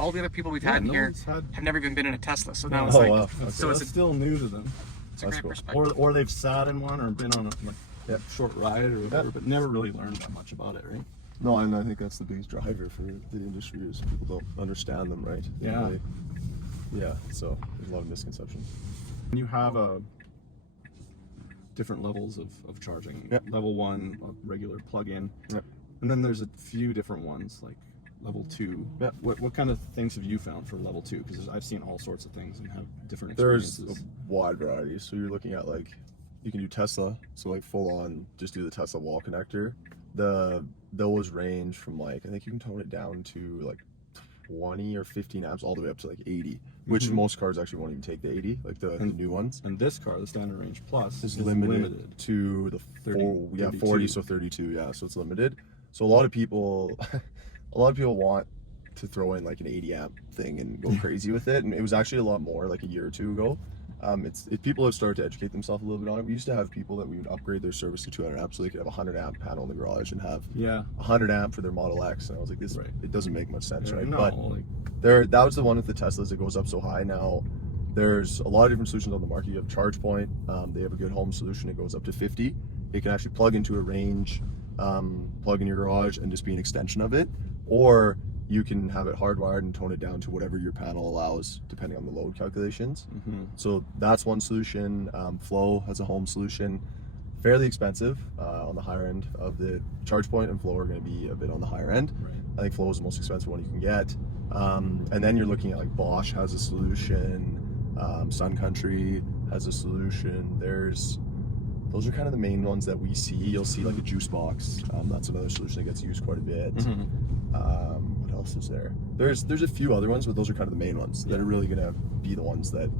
all the other people we've had here have never even been in a Tesla. So now it's like, wow. so it's still new to them. a great perspective. Or they've sat in one or been on a short ride or whatever, but never really learned that much about it, right? No, and I think that's the biggest driver for the industry is people don't understand them, right? Yeah. Yeah, so there's a lot of misconceptions. You have different levels of charging. Yep. Level 1, a regular plug-in. Yep. And then there's a few different ones, like level 2. Yep. What kind of things have you found for level 2? Because I've seen all sorts of things and have different There's experiences. a wide variety. So you're looking at like, you can do Tesla, so like full on, just do the Tesla wall connector. Those range from like, I think you can tone it down to like 20 or 15 amps all the way up to like 80, which most cars actually won't even take the 80, like the new ones. And this car, the Standard Range Plus, is limited to the 32. 40, so 32, yeah, so it's limited. So a lot of people want to throw in like an 80 amp thing and go crazy with it, and it was actually a lot more like a year or two ago. If people have started to educate themselves a little bit on it. We used to have people that we would upgrade their service to 200 amps so they could have a 100 amp panel in the garage and have 100 amp for their Model X, and I was like, this it doesn't make much sense, right? No, but that was the one with the Teslas that goes up so high. Now there's a lot of different solutions on the market. You have ChargePoint, they have a good home solution. It goes up to 50. It can actually plug into a range, plug in your garage and just be an extension of it, or you can have it hardwired and tone it down to whatever your panel allows depending on the load calculations. So that's one solution. Flow has a home solution, fairly expensive on the higher end of the ChargePoint, and Flow are going to be a bit on the higher end. I think Flow is the most expensive one you can get. And then you're looking at like Bosch has a solution, Sun Country has a solution. Those are kind of the main ones that we see. You'll see like a juice box. That's another solution that gets used quite a bit. What else is there? There's a few other ones, but those are kind of the main ones that are really gonna be the ones that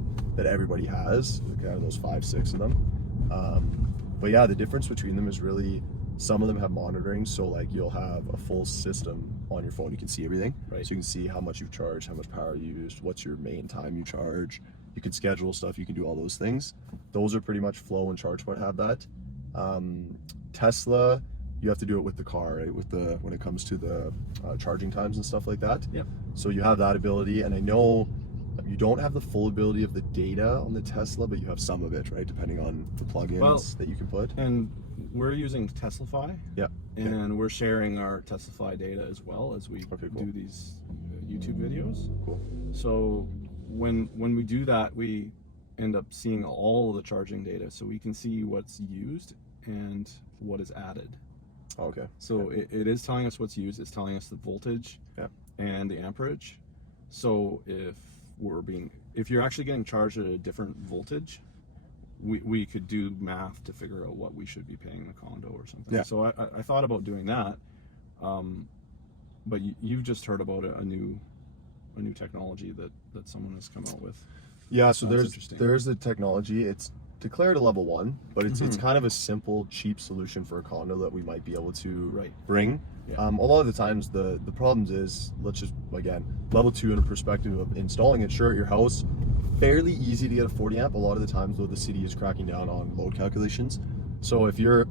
everybody has. Kind of those 5-6 of them. But yeah, the difference between them is really, some of them have monitoring, so like you'll have a full system on your phone. You can see everything, so you can see how much you've charged, how much power you used, what's your main time you charge. You can schedule stuff, you can do all those things. Those are pretty much Flow and ChargePoint have that. Tesla, you have to do it with the car, right? When it comes to the charging times and stuff like that. So you have that ability, and I know you don't have the full ability of the data on the Tesla, but you have some of it, right? Depending on the plugins that you can put. And we're using Teslafy. And we're sharing our Teslafy data as well as we do these YouTube videos. So when we do that, we end up seeing all of the charging data, so we can see what's used and what is added. So it is telling us what's used. It's telling us the voltage and the amperage. So if you're actually getting charged at a different voltage, we could do math to figure out what we should be paying the condo or something. So I thought about doing that, but you've just heard about a new technology that someone has come out with. So there's the technology. It's declared a level 1, but it's kind of a simple, cheap solution for a condo that we might be able to bring. A lot of the times the problems is, let's just, again, level 2 in a perspective of installing it. Sure, at your house, fairly easy to get a 40 amp. A lot of the times though, the city is cracking down on load calculations. So if you're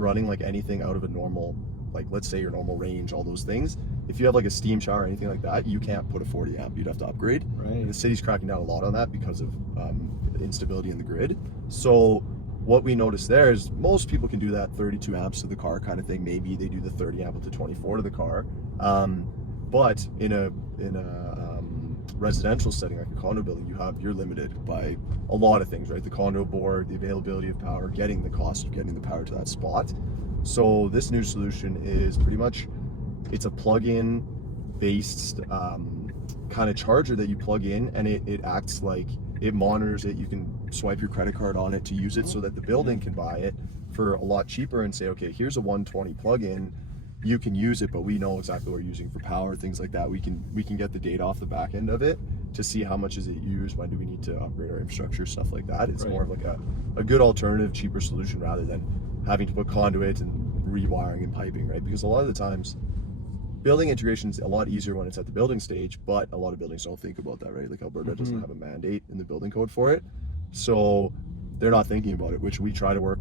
running like anything out of a normal, like let's say your normal range, all those things, if you have like a steam shower or anything like that, you can't put a 40 amp, you'd have to upgrade. And the city's cracking down a lot on that because of instability in the grid. So what we noticed there is most people can do that 32 amps to the car kind of thing. Maybe they do the 30 amp up to 24 to the car. But in a residential setting like a condo building, you're limited by a lot of things, right? The condo board, the availability of power, getting the cost of getting the power to that spot. So this new solution is pretty much, it's a plug-in based kind of charger that you plug in, and it acts like, it monitors it. You can swipe your credit card on it to use it, so that the building can buy it for a lot cheaper and say, okay, here's a 120 plug-in, you can use it, but we know exactly what you're using for power, things like that. We can get the data off the back end of it to see how much is it used, when do we need to upgrade our infrastructure, stuff like that. It's more of like a good alternative, cheaper solution rather than having to put conduit and rewiring and piping, right? Because a lot of the times building integration is a lot easier when it's at the building stage, but a lot of buildings don't think about that, right? Like Alberta doesn't have a mandate in the building code for it, so they're not thinking about it, which we try to work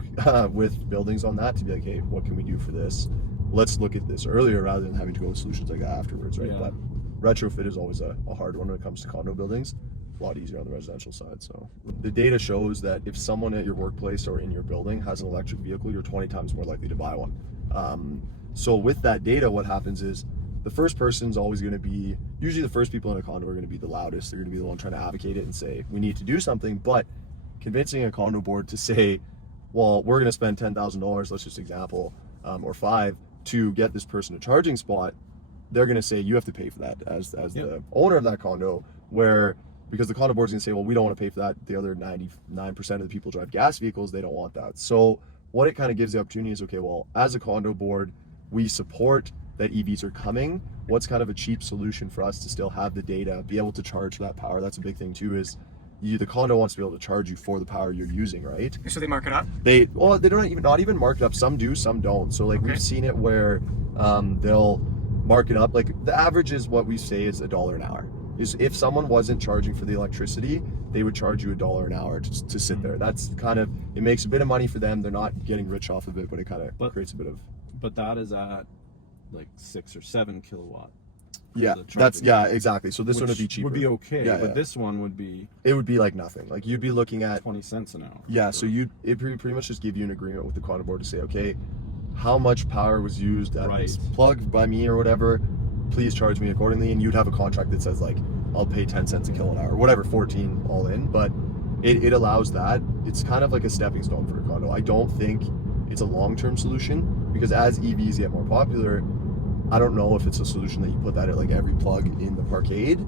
with buildings on that to be like, hey, what can we do for this? Let's look at this earlier rather than having to go with solutions like that afterwards, right? But retrofit is always a hard one when it comes to condo buildings. A lot easier on the residential side. So the data shows that if someone at your workplace or in your building has an electric vehicle, you're 20 times more likely to buy one. So with that data, what happens is the first person's always going to be, usually the first people in a condo are going to be the loudest. They're going to be the one trying to advocate it and say, we need to do something. But convincing a condo board to say, well, we're going to spend $10,000, let's just example, or $5,000 to get this person a charging spot, they're going to say you have to pay for that as the owner of that condo, because the condo board's going to say, well, we don't want to pay for that. The other 99% of the people drive gas vehicles, they don't want that. So what it kind of gives the opportunity is, okay, well, as a condo board, we support that EVs are coming. What's kind of a cheap solution for us to still have the data, be able to charge for that power? That's a big thing too, is the condo wants to be able to charge you for the power you're using, right? So they mark it up? They don't not even mark it up. Some do, some don't. So like we've seen it where they'll mark it up. Like the average is what we say is $1 an hour. Is if someone wasn't charging for the electricity, they would charge you $1 an hour to sit there. That's kind of, it makes a bit of money for them. They're not getting rich off of it, but it kind of creates a bit of. But that is at like 6 or 7 kilowatt. Yeah, exactly. So this one would be cheaper. Would be okay, yeah, but this one would be. It would be like nothing. Like you'd be looking at 20 cents an hour. Yeah, so it pretty much just give you an agreement with the condo board to say, okay, how much power was used at this plug by me or whatever, please charge me accordingly, and you'd have a contract that says like, I'll pay 10 cents a kilowatt hour, whatever, 14 all in, but it allows that. It's kind of like a stepping stone for a condo. I don't think it's a long-term solution, because as EVs get more popular, I don't know if it's a solution that you put that at like every plug in the parkade,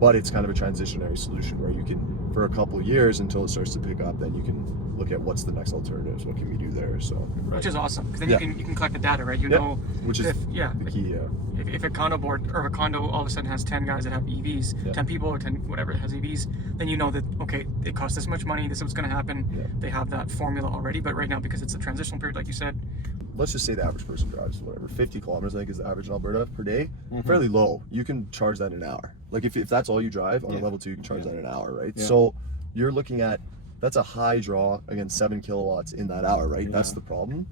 but it's kind of a transitionary solution where you can, for a couple of years until it starts to pick up, then you can look at what's the next alternatives, what can we do there. So which is awesome, because then you can collect the data, right? You know, which is the key. If a condo board or a condo all of a sudden has 10 guys that have EVs, 10 people or 10 whatever that has EVs, then you know that, okay, it costs this much money, this is what's going to happen. They have that formula already, but right now, because it's a transitional period, like you said, let's just say the average person drives whatever 50 kilometers, I think is the average in Alberta per day. Fairly low. You can charge that in an hour. Like if that's all you drive on a level 2, you can charge that in an hour, right? So you're looking at, that's a high draw, again, 7 kilowatts in that hour, right? That's the problem.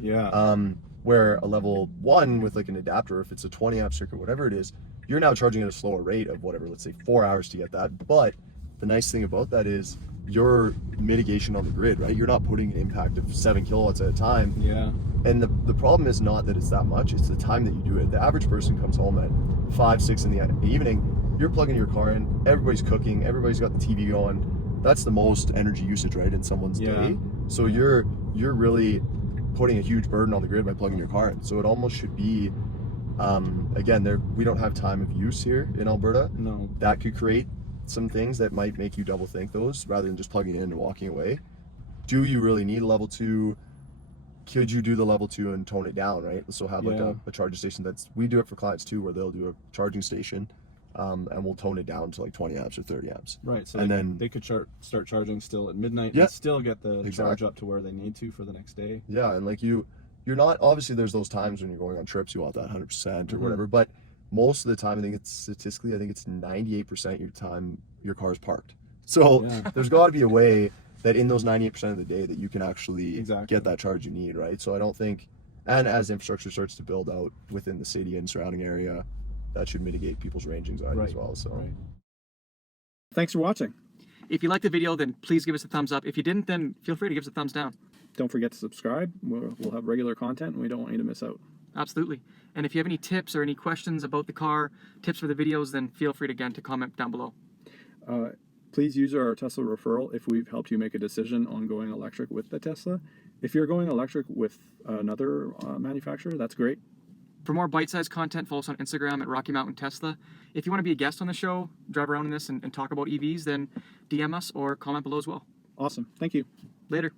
Where a level 1 with like an adapter, if it's a 20 amp circuit, whatever it is, you're now charging at a slower rate of whatever, let's say 4 hours to get that. But the nice thing about that is your mitigation on the grid, right? You're not putting an impact of 7 kilowatts at a time. And the problem is not that it's that much, it's the time that you do it. The average person comes home at 5, 6 in the evening, you're plugging your car in, everybody's cooking, everybody's got the TV going. That's the most energy usage, right, in someone's day. So you're really putting a huge burden on the grid by plugging your car in. So it almost should be, again, we don't have time of use here in Alberta. No. That could create some things that might make you double think those, rather than just plugging in and walking away. Do you really need a level 2? Could you do the level 2 and tone it down, right? So have like a charging station we do it for clients too, where they'll do a charging station, and we'll tone it down to like 20 amps or 30 amps. Right, so then they could start charging still at midnight and still get the charge up to where they need to for the next day. Yeah, and like you're not, obviously there's those times when you're going on trips, you want that 100% or whatever, but most of the time, I think it's 98% of your time your car is parked. So there's got to be a way that in those 98% of the day that you can actually get that charge you need, right? So I don't think, and as infrastructure starts to build out within the city and surrounding area, that should mitigate people's range anxiety as well. So thanks for watching. if you liked the video, then please give us a thumbs up. If you didn't, then feel free to give us a thumbs down. Don't forget to subscribe. We'll have regular content and we don't want you to miss out. Absolutely. And if you have any tips or any questions about the car, tips for the videos, then feel free to comment down below. Please use our Tesla referral if we've helped you make a decision on going electric with the Tesla. If you're going electric with another manufacturer, that's great. For more bite-sized content, follow us on Instagram at Rocky Mountain Tesla. If you want to be a guest on the show, drive around in this and talk about EVs, then DM us or comment below as well. Awesome. Thank you. Later.